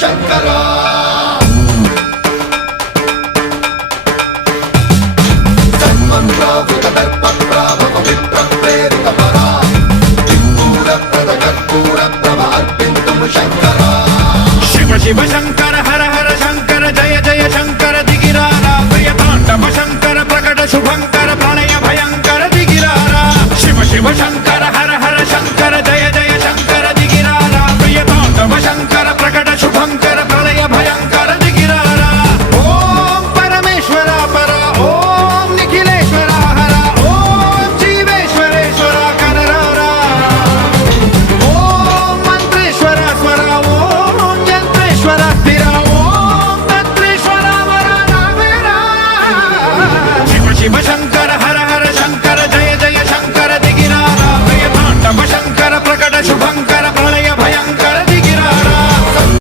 శంకర జన్మన్రావృత దర్ప ప్రాభవ విప్ర ప్రేరిత పరా సింధూర ప్రద కర్పూర ప్రభ అర్పింతుము శంకర శివ శివ శంకర హర